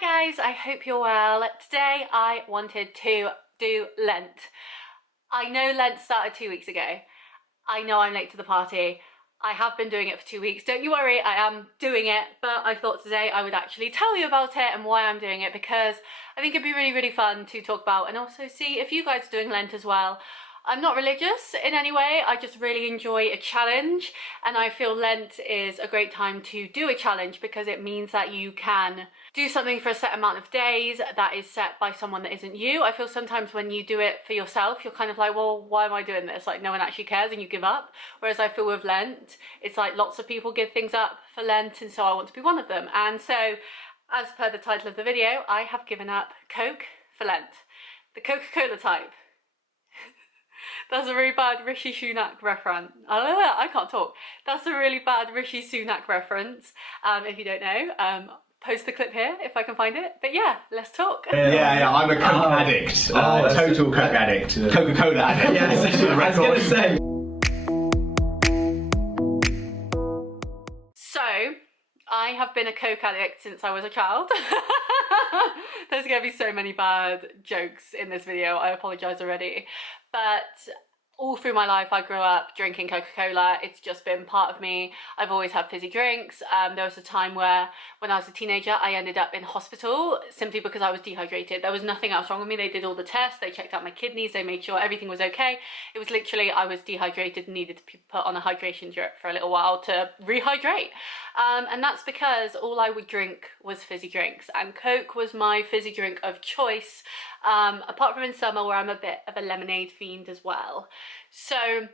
Hi guys, I hope you're well. Today I wanted to do Lent. I know Lent started 2 weeks ago. I know I'm late to the party. I have been doing it for 2 weeks. Don't you worry, I am doing it, but I thought today I would actually tell you about it and why I'm doing it, because I think it'd be really fun to talk about and also see if you guys are doing Lent as well. I'm not religious in any way, I just really enjoy a challenge, and I feel Lent is a great time to do a challenge because it means that you can do something for a set amount of days that is set by someone that isn't you. I feel sometimes when you do it for yourself, you're kind of like, well, why am I doing this? Like, no one actually cares and you give up. Whereas I feel with Lent, it's like lots of people give things up for Lent, and so I want to be one of them. And so, as per the title of the video, I have given up Coke for Lent. The Coca-Cola type. That's a really bad Rishi Sunak reference. I can't talk. That's a really bad Rishi Sunak reference. If you don't know, post the clip here if I can find it. But yeah, let's talk. Yeah, I'm a Coke addict. Total Coke addict. Coca-Cola addict. Yes, I was going to say. So, I have been a Coke addict since I was a child. There's going to be so many bad jokes in this video, I apologise already. But all through my life I grew up drinking Coca-Cola. It's just been part of me. I've always had fizzy drinks. There was a time where when I was a teenager I ended up in hospital simply because I was dehydrated. There was nothing else wrong with me. They did all the tests, they checked out my kidneys, they made sure everything was okay. It was literally I was dehydrated and needed to be put on a hydration drip for a little while to rehydrate. And that's because all I would drink was fizzy drinks, and Coke was my fizzy drink of choice, apart from in summer where I'm a bit of a lemonade fiend as well. So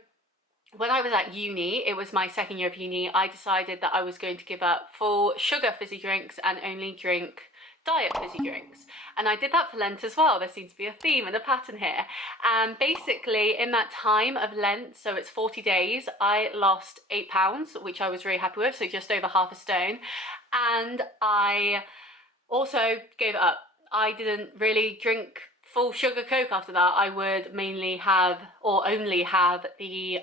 when I was at uni, it was my second year of uni, I decided that I was going to give up full sugar fizzy drinks and only drink diet fizzy drinks. And I did that for Lent as well. There seems to be a theme and a pattern here. And basically in that time of Lent, so it's 40 days, I lost 8 pounds, which I was really happy with, so just over half a stone. And I also gave it up. I didn't really drink full sugar Coke after that. I would mainly have, or only have, the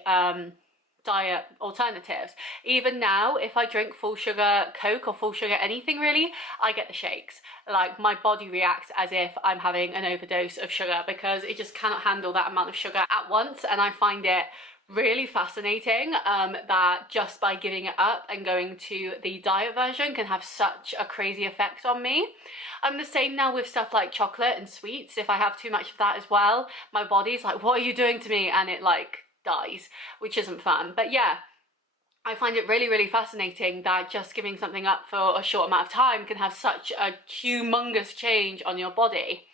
diet alternatives. Even now, if I drink full sugar Coke or full sugar anything really, I get the shakes. Like, my body reacts as if I'm having an overdose of sugar because it just cannot handle that amount of sugar at once. And I find it really fascinating that just by giving it up and going to the diet version can have such a crazy effect on me. I'm the same now with stuff like chocolate and sweets. If I have too much of that as well, my body's like, what are you doing to me? And it like dies, which isn't fun. But yeah, I find it really fascinating that just giving something up for a short amount of time can have such a humongous change on your body.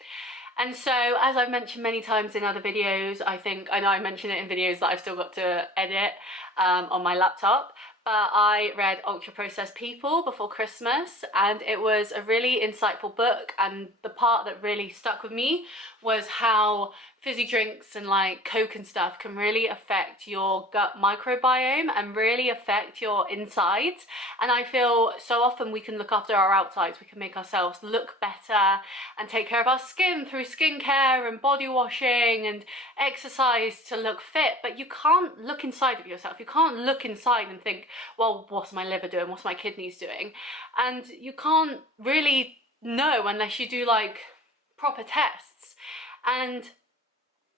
And so, as I've mentioned many times in other videos, I know I mentioned it in videos that I've still got to edit on my laptop, but I read Ultra Processed People before Christmas, and it was a really insightful book, and the part that really stuck with me was how fizzy drinks and like Coke and stuff can really affect your gut microbiome and really affect your insides. And I feel so often we can look after our outsides, we can make ourselves look better and take care of our skin through skincare and body washing and exercise to look fit, but you can't look inside of yourself. You can't look inside and think, well, what's my liver doing? What's my kidneys doing? And you can't really know unless you do like proper tests. And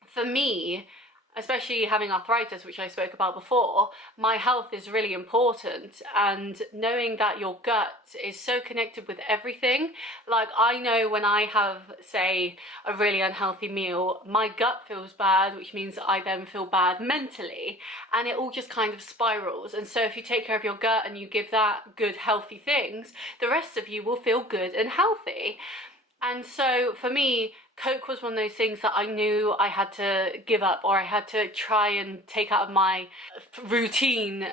for me, especially having arthritis, which I spoke about before, my health is really important, and knowing that your gut is so connected with everything. Like, I know when I have, say, a really unhealthy meal, my gut feels bad, which means I then feel bad mentally, and it all just kind of spirals. And so if you take care of your gut and you give that good healthy things, the rest of you will feel good and healthy. And so for me, Coke was one of those things that I knew I had to give up, or I had to try and take out of my routine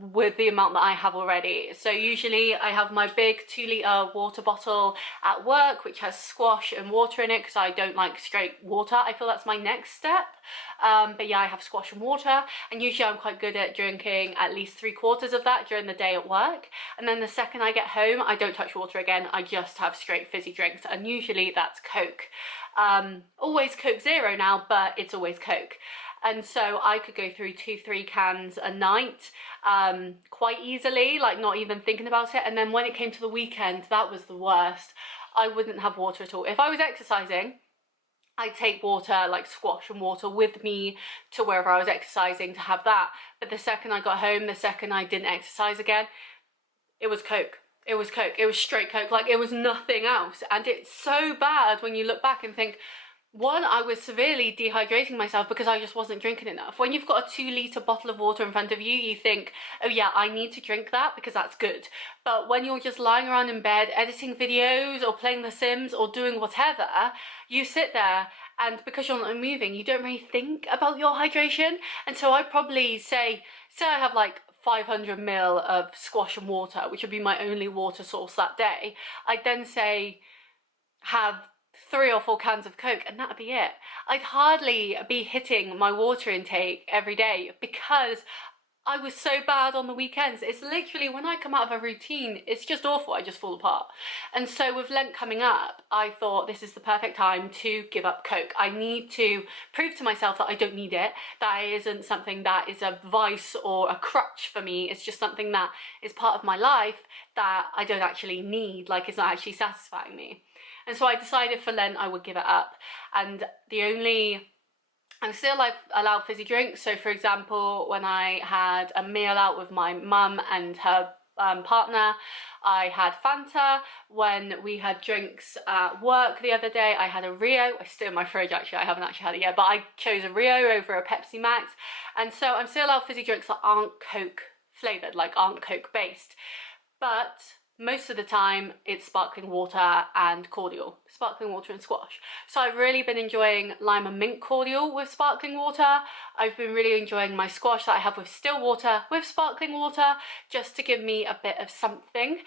with the amount that I have already. So usually I have my big 2-litre water bottle at work, which has squash and water in it because I don't like straight water. I feel that's my next step. But yeah, I have squash and water, and usually I'm quite good at drinking at least 3/4 of that during the day at work. And then the second I get home, I don't touch water again. I just have straight fizzy drinks, and usually that's Coke. Always Coke Zero now, but it's always Coke. And so I could go through 2-3 cans a night quite easily, like not even thinking about it. And then when it came to the weekend, that was the worst. I wouldn't have water at all. If I was exercising, I'd take water, like squash and water, with me to wherever I was exercising to have that. But the second I got home, the second I didn't exercise again, it was Coke. It was Coke. It was straight Coke. Like, it was nothing else. And it's so bad when you look back and think, one, I was severely dehydrating myself because I just wasn't drinking enough. When you've got a 2 litre bottle of water in front of you, you think, oh yeah, I need to drink that because that's good. But when you're just lying around in bed editing videos or playing The Sims or doing whatever, you sit there, and because you're not moving, you don't really think about your hydration. And so I probably say I have like 500 ml of squash and water, which would be my only water source that day. I'd then say have 3 or 4 cans of Coke, and that'd be it. I'd hardly be hitting my water intake every day because I was so bad on the weekends. It's literally, when I come out of a routine, it's just awful. I just fall apart. And so with Lent coming up, I thought this is the perfect time to give up Coke. I need to prove to myself that I don't need it, that it isn't something that is a vice or a crutch for me. It's just something that is part of my life that I don't actually need, like it's not actually satisfying me. And so I decided for Lent I would give it up. And I'm still like allowed fizzy drinks. So for example, when I had a meal out with my mum and her partner, I had Fanta. When we had drinks at work the other day, I had a Rio. It's still in my fridge actually, I haven't actually had it yet, but I chose a Rio over a Pepsi Max. And so I'm still allowed fizzy drinks that aren't Coke flavoured, like aren't Coke based. But most of the time it's sparkling water and cordial, sparkling water and squash. So I've really been enjoying lime and mint cordial with sparkling water. I've been really enjoying my squash that I have with still water with sparkling water, just to give me a bit of something,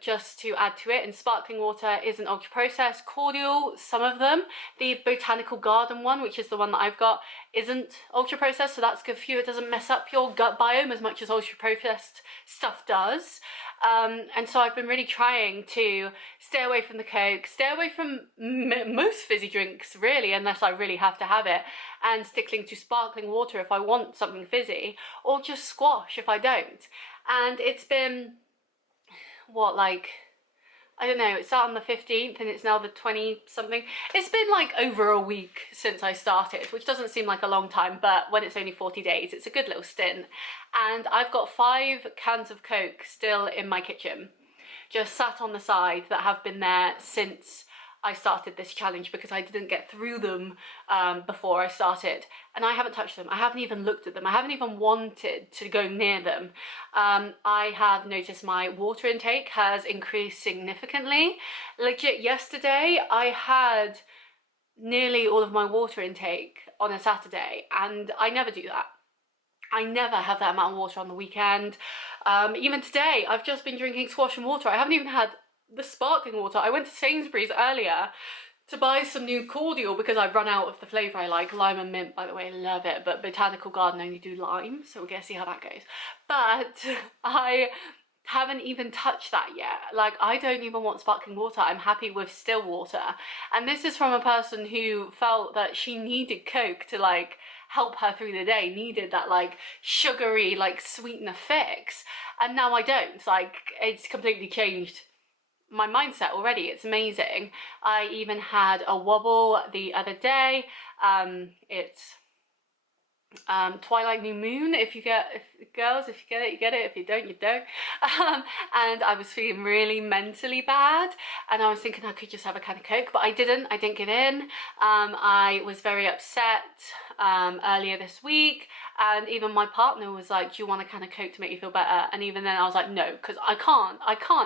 just to add to it. And sparkling water isn't ultra processed. Cordial, some of them, the Botanical Garden one, which is the one that I've got, isn't ultra processed, so that's good for you. It doesn't mess up your gut biome as much as ultra processed stuff does. And so I've been really trying to stay away from the Coke, stay away from most fizzy drinks really, unless I really have to have it, and sticking to sparkling water if I want something fizzy, or just squash if I don't. And it's been, what, like, I don't know, it started on the 15th and it's now the 20 something. It's been like over a week since I started, which doesn't seem like a long time, but when it's only 40 days, it's a good little stint. And I've got 5 cans of Coke still in my kitchen, just sat on the side, that have been there since I started this challenge, because I didn't get through them before I started, and I haven't touched them. I haven't even looked at them. I haven't even wanted to go near them. I have noticed my water intake has increased significantly. Legit, yesterday I had nearly all of my water intake on a Saturday, and I never do that. I never have that amount of water on the weekend. Even today, I've just been drinking squash and water. I haven't even had the sparkling water. I went to Sainsbury's earlier to buy some new cordial because I've run out of the flavour I like. Lime and mint, by the way, love it, but Botanical Garden only do lime, so we're gonna see how that goes. But I haven't even touched that yet. Like, I don't even want sparkling water. I'm happy with still water. And this is from a person who felt that she needed Coke to like help her through the day, needed that like sugary like sweetener fix, and now I don't. Like, it's completely changed my mindset already. It's amazing. I even had a wobble the other day. It's Twilight New Moon, if girls, if you get it, you get it, if you don't, you don't. And I was feeling really mentally bad, and I was thinking I could just have a can of Coke, but I didn't give in. I was very upset earlier this week, and even my partner was like, do you want a can of Coke to make you feel better? And even then I was like, no, because I can't.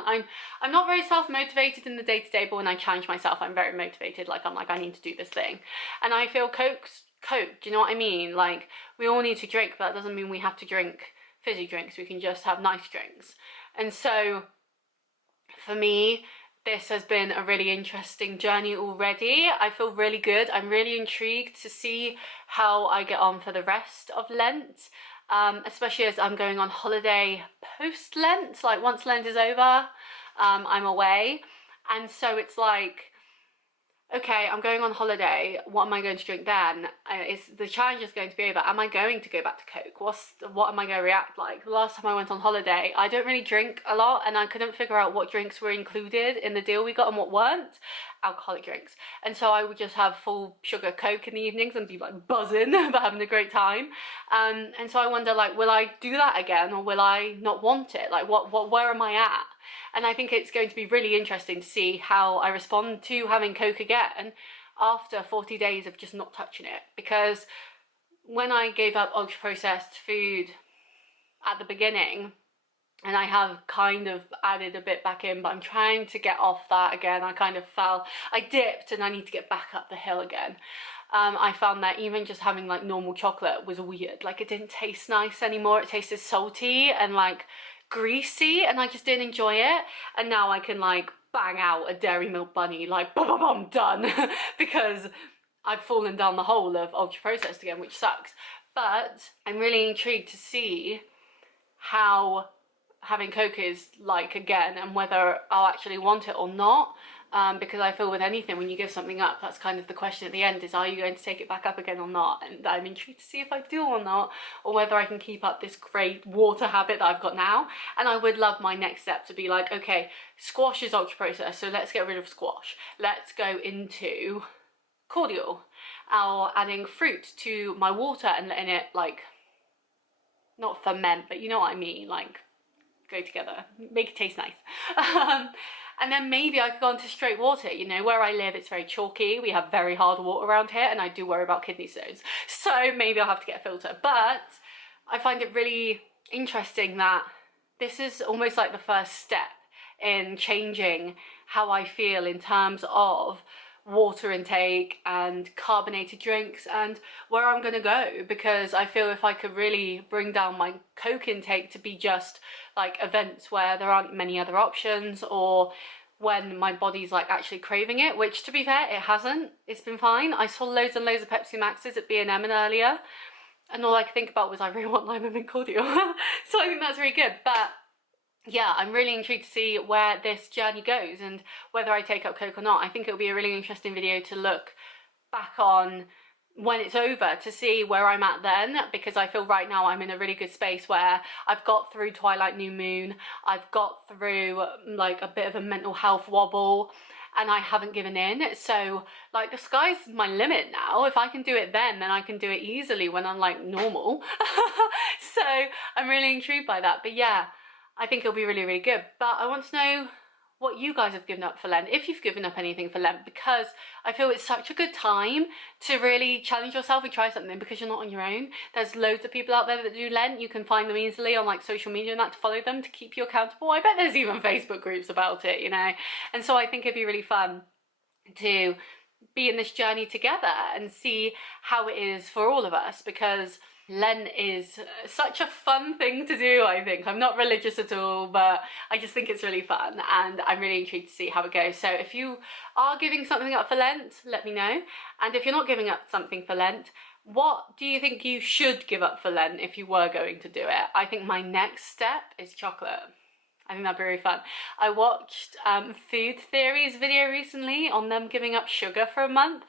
I'm not very self-motivated in the day-to-day, but when I challenge myself, I'm very motivated. Like, I'm like, I need to do this thing. And I feel Coke, do you know what I mean? Like, we all need to drink, but that doesn't mean we have to drink fizzy drinks. We can just have nice drinks. And so for me, this has been a really interesting journey already. I feel really good. I'm really intrigued to see how I get on for the rest of Lent, especially as I'm going on holiday post-Lent. Like, once Lent is over, I'm away. And so it's like, okay, I'm going on holiday, what am I going to drink then? The challenge is going to be over. Am I going to go back to Coke? What am I going to react like? The last time I went on holiday, I don't really drink a lot, and I couldn't figure out what drinks were included in the deal we got and what weren't. Alcoholic drinks. And so I would just have full sugar Coke in the evenings and be like buzzing but having a great time. And so I wonder, like, will I do that again, or will I not want it? Like, where am I at? And I think it's going to be really interesting to see how I respond to having Coke again after 40 days of just not touching it. Because when I gave up ultra processed food at the beginning, and I have kind of added a bit back in, but I'm trying to get off that again. I dipped and I need to get back up the hill again. I found that even just having like normal chocolate was weird. Like, it didn't taste nice anymore. It tasted salty and like greasy, and I just didn't enjoy it. And now I can like bang out a Dairy Milk bunny, like boom, boom, boom, done, because I've fallen down the hole of ultra processed again, which sucks. But I'm really intrigued to see how having Coke is like again, and whether I'll actually want it or not. Because I feel with anything, when you give something up, that's kind of the question at the end, is are you going to take it back up again or not? And I'm intrigued to see if I do or not, or whether I can keep up this great water habit that I've got now. And I would love my next step to be like, okay, squash is ultra processed, so let's get rid of squash. Let's go into cordial, or adding fruit to my water and letting it like, not ferment, but you know what I mean, like go together, make it taste nice. And then maybe I could go into straight water. You know, where I live, it's very chalky. We have very hard water around here, and I do worry about kidney stones. So maybe I'll have to get a filter. But I find it really interesting that this is almost like the first step in changing how I feel in terms of water intake and carbonated drinks and where I'm gonna go, because I feel if I could really bring down my Coke intake to be just like events where there aren't many other options, or when my body's like actually craving it, which to be fair, it hasn't. It's been fine. I saw loads and loads of Pepsi Maxes at B&M earlier, and all I could think about was I really want lime and mint cordial. So I think that's really good. But yeah, I'm really intrigued to see where this journey goes and whether I take up Coke or not. I think it'll be a really interesting video to look back on when it's over, to see where I'm at then, because I feel right now I'm in a really good space where I've got through Twilight New Moon, I've got through like a bit of a mental health wobble, and I haven't given in. So like the sky's my limit now. If I can do it then I can do it easily when I'm like normal. So I'm really intrigued by that. But yeah, I think it'll be really, really good. But I want to know what you guys have given up for Lent, if you've given up anything for Lent, because I feel it's such a good time to really challenge yourself and try something, because you're not on your own. There's loads of people out there that do Lent. You can find them easily on like social media and that, to follow them, to keep you accountable. I bet there's even Facebook groups about it, you know. And so I think it'd be really fun to be in this journey together and see how it is for all of us, because Lent is such a fun thing to do, I think. I'm not religious at all, but I just think it's really fun, and I'm really intrigued to see how it goes. So if you are giving something up for Lent, let me know. And if you're not giving up something for Lent, what do you think you should give up for Lent if you were going to do it? I think my next step is chocolate. I think that'd be really fun. I watched Food Theory's video recently on them giving up sugar for a month,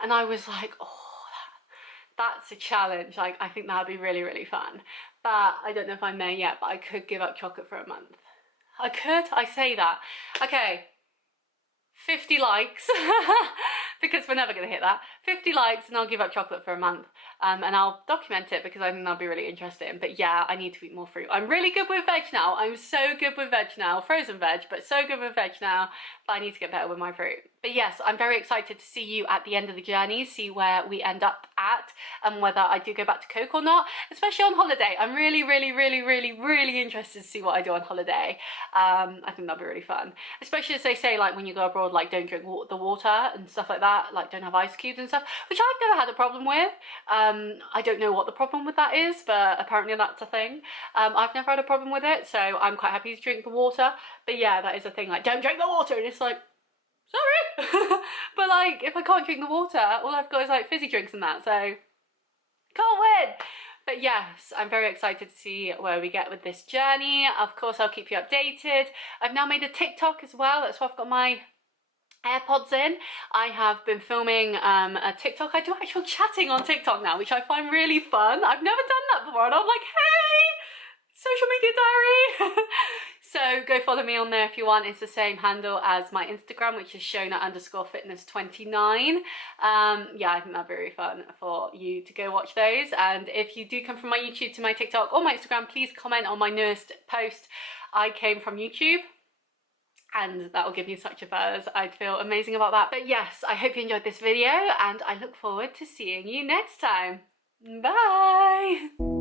and I was like, oh, that's a challenge. Like, I think that'd be really, really fun. But I don't know if I'm there yet, but I could give up chocolate for a month. I could, I say that. Okay, 50 likes, because we're never gonna hit that. 50 likes and I'll give up chocolate for a month. And I'll document it, because I think that'll be really interesting. But yeah, I need to eat more fruit. I'm really good with veg now. I'm so good with veg now. Frozen veg, but so good with veg now. But I need to get better with my fruit. But yes, I'm very excited to see you at the end of the journey, see where we end up at, and whether I do go back to Coke or not, especially on holiday. I'm really, really, really, really, really interested to see what I do on holiday. I think that'll be really fun. Especially as they say, like, when you go abroad, like, don't drink the water and stuff like that, like, don't have ice cubes and stuff, which I've never had a problem with. I don't know what the problem with that is, but apparently that's a thing. I've never had a problem with it, so I'm quite happy to drink the water. But yeah, that is a thing, like, don't drink the water, and it's like, sorry. But like, if I can't drink the water, all I've got is like fizzy drinks and that, so can't win. But yes, I'm very excited to see where we get with this journey. Of course, I'll keep you updated. I've now made a TikTok as well. That's why I've got my AirPods in. I have been filming a TikTok. I do actual chatting on TikTok now, which I find really fun. I've never done that before, and I'm like, hey, social media diary. So go follow me on there if you want. It's the same handle as my Instagram, which is Shona_fitness29. Yeah, I think that'd be really fun for you to go watch those. And if you do come from my YouTube to my TikTok or my Instagram, please comment on my newest post. I came from YouTube, and that will give me such a buzz. I'd feel amazing about that. But yes, I hope you enjoyed this video, and I look forward to seeing you next time. Bye!